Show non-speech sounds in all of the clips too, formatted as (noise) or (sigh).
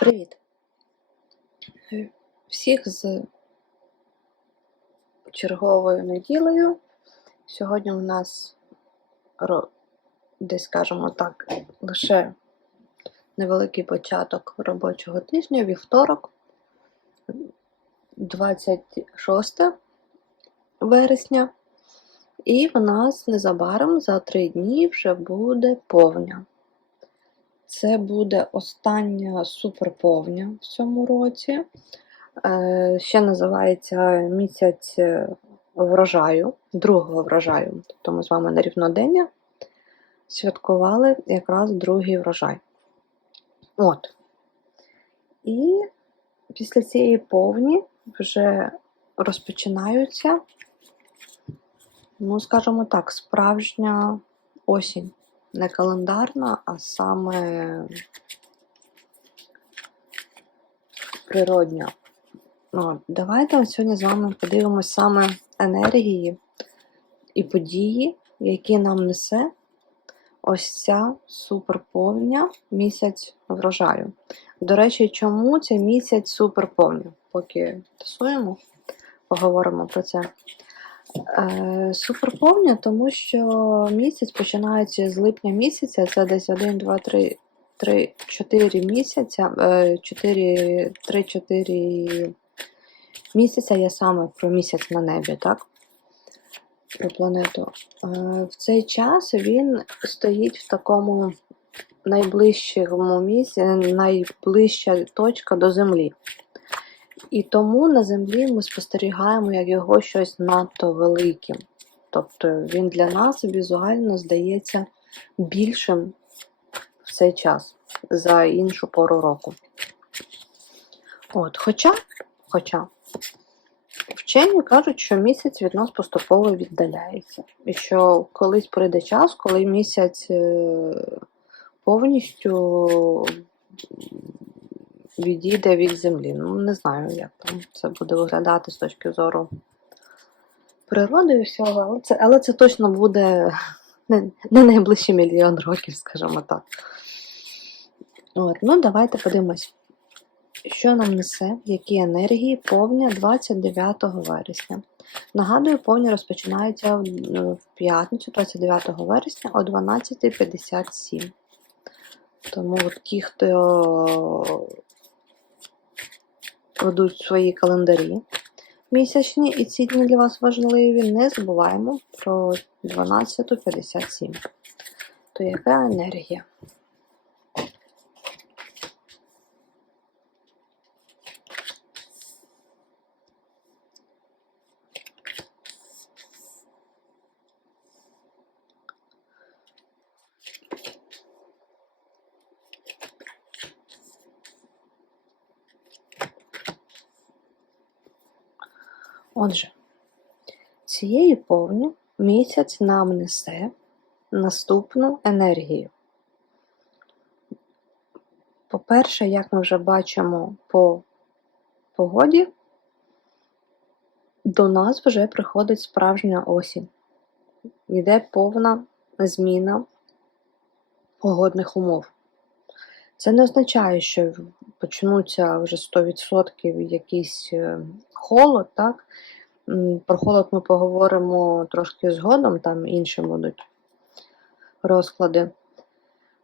Привіт! Всіх з черговою неділею. Сьогодні у нас десь, скажімо так, лише невеликий початок робочого тижня, вівторок, 26 вересня. І в нас незабаром за три дні вже буде повня. Це буде остання суперповня в цьому році. Е, Ще називається місяць е, врожаю, другого врожаю. Тобто ми з вами на рівнодення святкували якраз другий врожай. От. І після цієї повні вже розпочинаються, ну, скажімо так, справжня осінь не календарна, а саме природня. Ну, давайте сьогодні з вами подивимось саме енергії і події, які нам несе ось ця суперповня місяць врожаю. До речі, чому це місяць суперповня? Поки тасуємо, поговоримо про це. Е, Суперповня, тому що місяць починається з липня місяця, це десь 1, 2, 3, 3 4 місяця, 4, 3-4 місяця є саме про місяць на небі, так? Про планету. Е, В цей час він стоїть в такому найближчому місці, найближча точка до Землі. І тому на землі ми спостерігаємо як його щось надто великим. Тобто він для нас візуально здається більшим в цей час за іншу пору року. От, Хоча, хоча вчені кажуть, що місяць від нас поступово віддаляється. І що колись прийде час, коли місяць е, повністю відійде від землі. Ну, не знаю, як там це буде виглядати з точки зору природи і всього, але це, але це точно буде (laughs) не, не найближчий мільйон років, скажімо так. От, ну, давайте подивимось, що нам несе, які енергії повня 29 вересня. Нагадую, повня розпочинається в, п'ятницю, 29 вересня о 12.57. Тому от ті, хто ведуть свої календарі місячні, і ці дні для вас важливі, не забуваємо про 12.57. То яка енергія? Отже, цієї повні місяць нам несе наступну енергію. По-перше, як ми вже бачимо по погоді, до нас вже приходить справжня осінь. Йде повна зміна погодних умов. Це не означає, що почнуться вже 100% якийсь е, холод, так? Про холод ми поговоримо трошки згодом, там інші будуть розклади.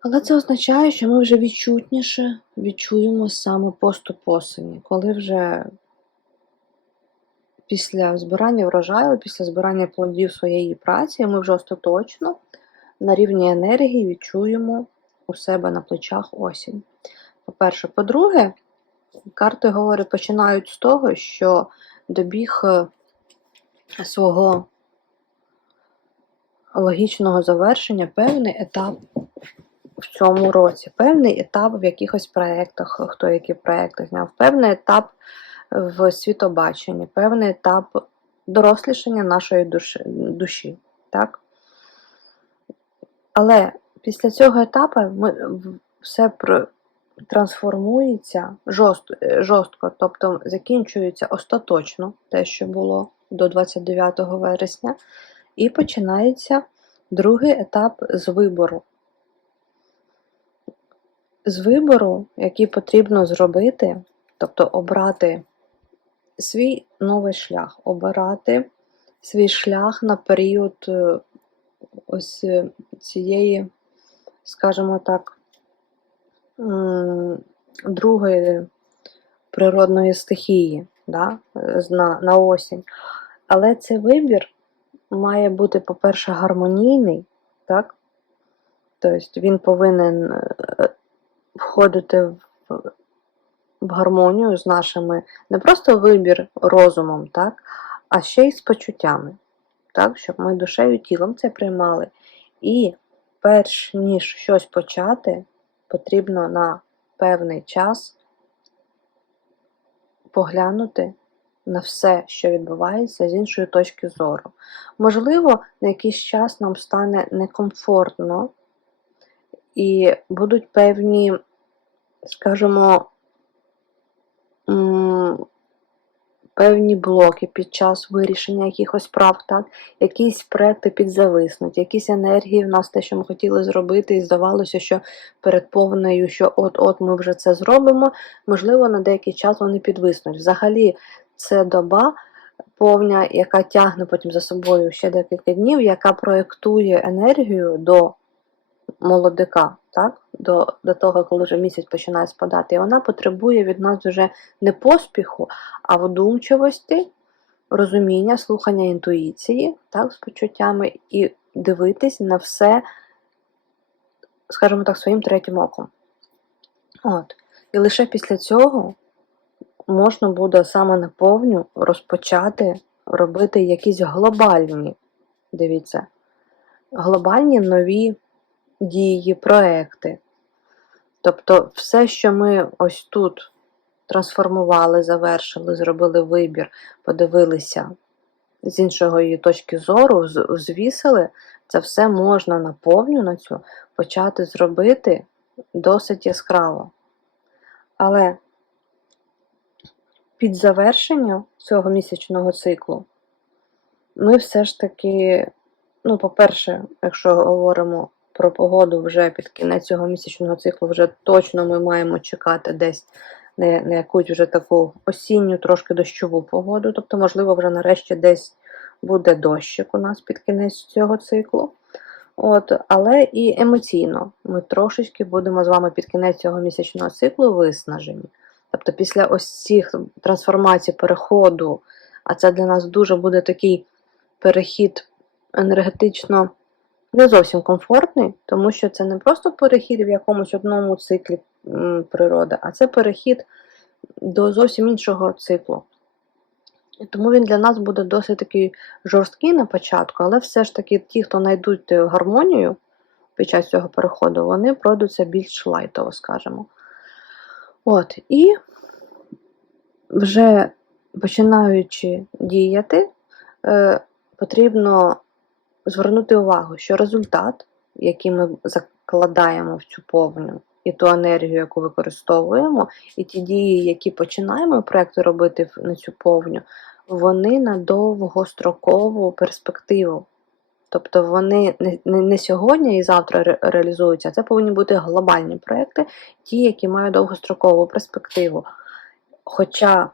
Але це означає, що ми вже відчутніше відчуємо саме поступ осені, коли вже після збирання врожаю, після збирання плодів своєї праці, ми вже остаточно на рівні енергії відчуємо у себе на плечах осінь. По-перше, по-друге, карти говорять, починають з того, що добіг е, свого логічного завершення певний етап в цьому році, певний етап в якихось проєктах, хто які проєкти зняв, певний етап в світобаченні, певний етап дорослішання нашої душі. душі так? Але після цього етапу ми все трансформується жорст, жорстко, тобто закінчується остаточно те, що було до 29 вересня, і починається другий етап з вибору. з вибору, який потрібно зробити, тобто обрати свій новий шлях, обирати свій шлях на період е, ось е, цієї, скажімо так, другої природної стихії да, е, на, на осінь. Але цей вибір має бути, по-перше, гармонійний, так? Тобто він повинен е, входити в, в гармонію з нашими не просто вибір розумом, так? а ще й з почуттями, так? щоб ми душею тілом це приймали. І перш ніж щось почати, потрібно на певний час поглянути на все, що відбувається з іншої точки зору. Можливо, на якийсь час нам стане некомфортно, і будуть певні, скажімо, певні блоки під час вирішення якихось справ, так? якісь проекти підзависнуть, якісь енергії в нас те, що ми хотіли зробити, і здавалося, що перед повною, що от-от ми вже це зробимо, можливо, на деякий час вони підвиснуть. Взагалі, це доба повня, яка тягне потім за собою ще декілька днів, яка проєктує енергію до молодика, так? До, до того, коли вже місяць починає спадати. І вона потребує від нас вже не поспіху, а вдумчивості, розуміння, слухання інтуїції, так, з почуттями, і дивитись на все, скажімо так, своїм третім оком. От. І лише після цього можна буде саме наповню розпочати робити якісь глобальні, дивіться, глобальні нові дії, проекти. Тобто, все, що ми ось тут трансформували, завершили, зробили вибір, подивилися з іншого її точки зору, з- взвісили, це все можна наповню на цю почати зробити досить яскраво. Але під завершення цього місячного циклу ми все ж таки, ну, по-перше, якщо говоримо про погоду вже під кінець цього місячного циклу, вже точно ми маємо чекати десь на, на якусь вже таку осінню, трошки дощову погоду. Тобто, можливо, вже нарешті десь буде дощик у нас під кінець цього циклу. От, але і емоційно ми трошечки будемо з вами під кінець цього місячного циклу виснажені. Тобто, після ось цих трансформацій, переходу, а це для нас дуже буде такий перехід енергетично не зовсім комфортний, тому що це не просто перехід в якомусь одному циклі природи, а це перехід до зовсім іншого циклу. І тому він для нас буде досить такий жорсткий на початку, але все ж таки ті, хто знайдуть е, гармонію під час цього переходу, вони пройдуться більш лайтово, скажімо. От, і вже починаючи діяти, е, потрібно звернути увагу, що результат, який ми закладаємо в цю повню, і ту енергію, яку використовуємо, і ті дії, які починаємо проекти робити на цю повню, вони на довгострокову перспективу. Тобто вони не, сьогодні і завтра реалізуються, а це повинні бути глобальні проекти, ті, які мають довгострокову перспективу. Хоча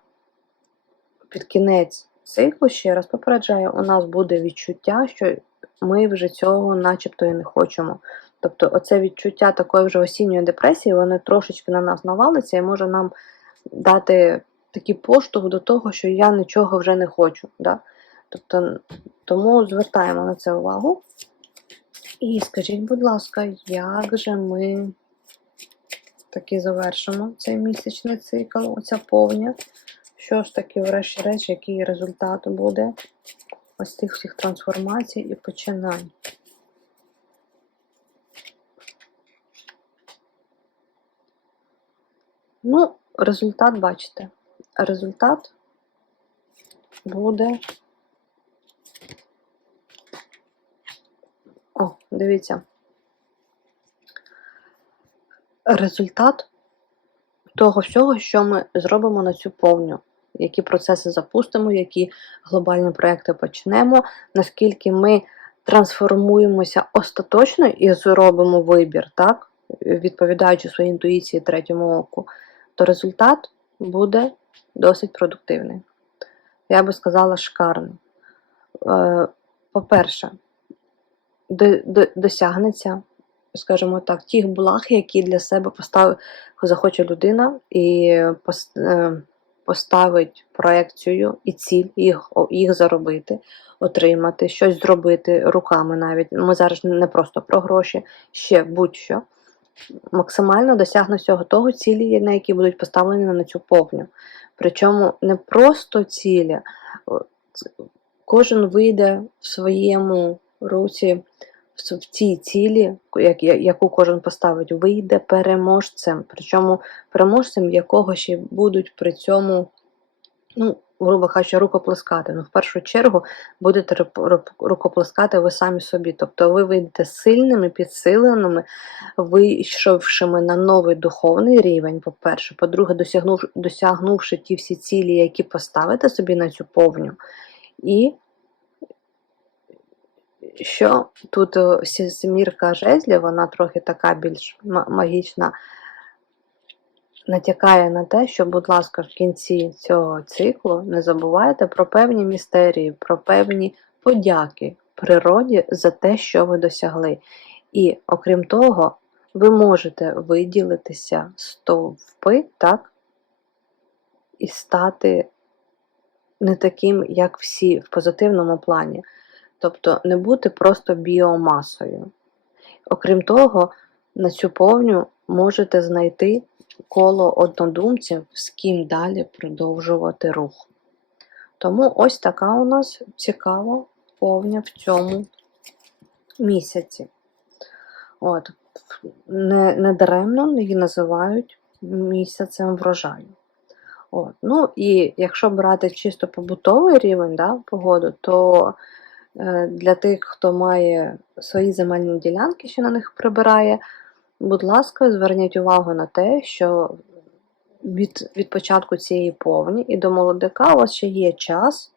під кінець циклу, ще раз попереджаю, у нас буде відчуття, що ми вже цього начебто і не хочемо. Тобто, оце відчуття такої вже осінньої депресії, воно трошечки на нас навалиться і може нам дати такий поштовх до того, що я нічого вже не хочу. Да? Тобто, тому звертаємо на це увагу. І скажіть, будь ласка, як же ми таки завершимо цей місячний цикл, оця повня? Що ж таки, врешті-решт, який результат буде ось тих всіх трансформацій і починань? Ну, результат бачите. Результат буде. О, дивіться. Результат того всього, що ми зробимо на цю повню. Які процеси запустимо, які глобальні проекти почнемо, наскільки ми трансформуємося остаточно і зробимо вибір, так? відповідаючи своїй інтуїції третьому оку, то результат буде досить продуктивний. Я би сказала, шикарний. Е, По-перше, до- до- досягнеться, скажімо так, тих благ, які для себе поставив, захоче людина, і е, поставить проекцію і ціль їх, їх заробити, отримати, щось зробити руками навіть. Ми зараз не просто про гроші, ще будь-що. Максимально досягне всього того цілі, на які будуть поставлені на цю повню. Причому не просто цілі, кожен вийде в своєму руці в цій цілі, яку кожен поставить, вийде переможцем. Причому переможцем, якого ще будуть при цьому, ну, грубо кажучи, рукоплескати. Ну, в першу чергу будете рукоплескати ви самі собі. Тобто ви вийдете сильними, підсиленими, вийшовшими на новий духовний рівень, по-перше. По-друге, досягнув, досягнувши ті всі цілі, які поставите собі на цю повню. І що тут е, сі- сімірка жезлів, вона трохи така більш магічна, натякає на те, що, будь ласка, в кінці цього циклу не забувайте про певні містерії, про певні подяки природі за те, що ви досягли. І окрім того, ви можете виділитися стовпи, так, і стати не таким, як всі в позитивному плані. Тобто не бути просто біомасою. Окрім того, на цю повню можете знайти коло однодумців, з ким далі продовжувати рух. Тому ось така у нас цікава повня в цьому місяці. От. Не, не даремно її називають місяцем врожаю. От. Ну і якщо брати чисто побутовий рівень да, погоду, то для тих, хто має свої земельні ділянки, що на них прибирає, будь ласка, зверніть увагу на те, що від, від початку цієї повні і до молодика у вас ще є час,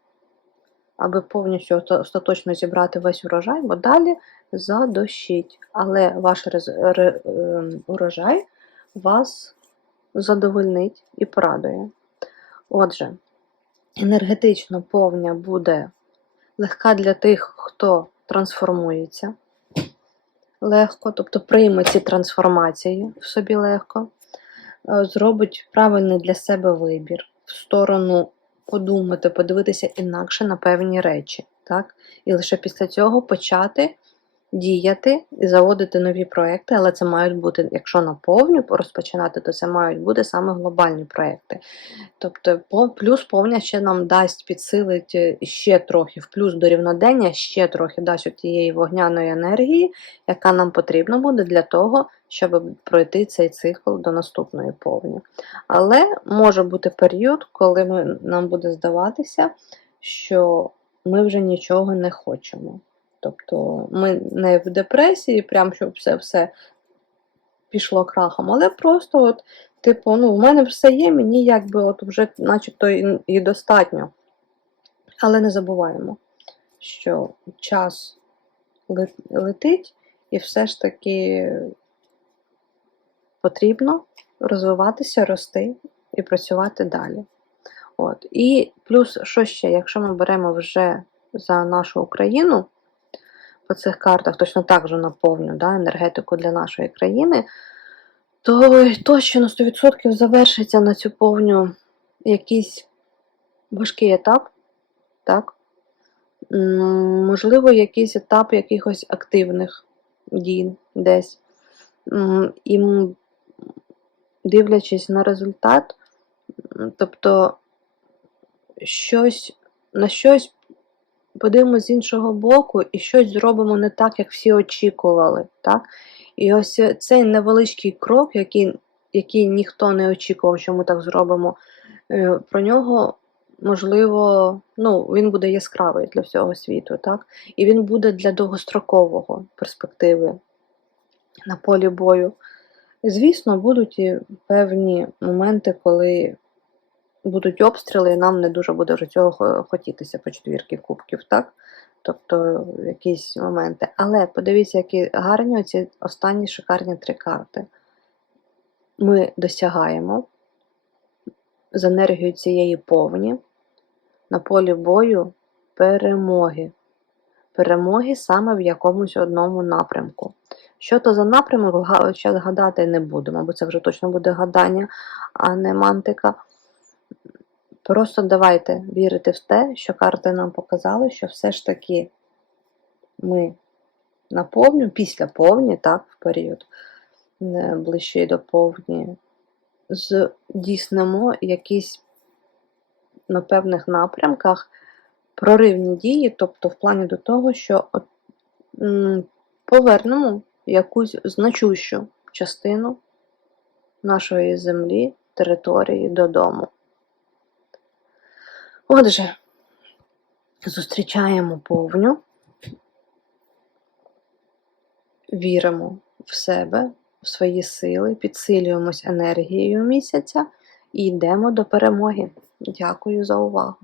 аби повністю остаточно зібрати весь урожай, бо далі задощить. Але ваш рез- ре- ем, урожай вас задовольнить і порадує. Отже, енергетично повня буде легка для тих, хто трансформується легко, тобто прийме ці трансформації в собі легко, е, зробить правильний для себе вибір в сторону подумати, подивитися інакше на певні речі. Так? І лише після цього почати діяти і заводити нові проекти, але це мають бути, якщо наповню розпочинати, то це мають бути саме глобальні проекти. Тобто, плюс повня ще нам дасть підсилить е, ще трохи, в плюс до рівнодення ще трохи дасть тієї вогняної енергії, яка нам потрібна буде для того, щоб пройти цей цикл до наступної повні. Але може бути період, коли ми, нам буде здаватися, що ми вже нічого не хочемо. Тобто ми не в депресії, прям щоб все все пішло крахом, але просто, от, типу, ну, в мене все є, мені якби от вже начебто і, і достатньо. Але не забуваємо, що час летить, і все ж таки потрібно розвиватися, рости і працювати далі. От. І плюс, що ще, якщо ми беремо вже за нашу Україну, по цих картах точно так же наповню да, енергетику для нашої країни, то точно на 100% завершиться на цю повню якийсь важкий етап, так? Можливо, якийсь етап якихось активних дій десь. І дивлячись на результат, тобто щось, на щось подивимося з іншого боку і щось зробимо не так, як всі очікували. Так? І ось цей невеличкий крок, який, який ніхто не очікував, що ми так зробимо, е, про нього, можливо, ну, він буде яскравий для всього світу, так? І він буде для довгострокового перспективи на полі бою. Звісно, будуть і певні моменти, коли будуть обстріли, і нам не дуже буде вже цього хотітися по четвірки кубків, так? тобто якісь моменти. Але подивіться, які гарні ці останні шикарні три карти. Ми досягаємо з енергією цієї повні на полі бою перемоги. Перемоги саме в якомусь одному напрямку. Що то за напрямок, зараз гадати не будемо, бо це вже точно буде гадання, а не мантика. Просто давайте вірити в те, що карти нам показали, що все ж таки ми на повню, після повні, так, в період е, ближчий до повні, здійснимо якісь на певних напрямках проривні дії, тобто в плані до того, що повернемо якусь значущу частину нашої землі, території додому. Отже, зустрічаємо повню, віримо в себе, в свої сили, підсилюємось енергією місяця і йдемо до перемоги. Дякую за увагу!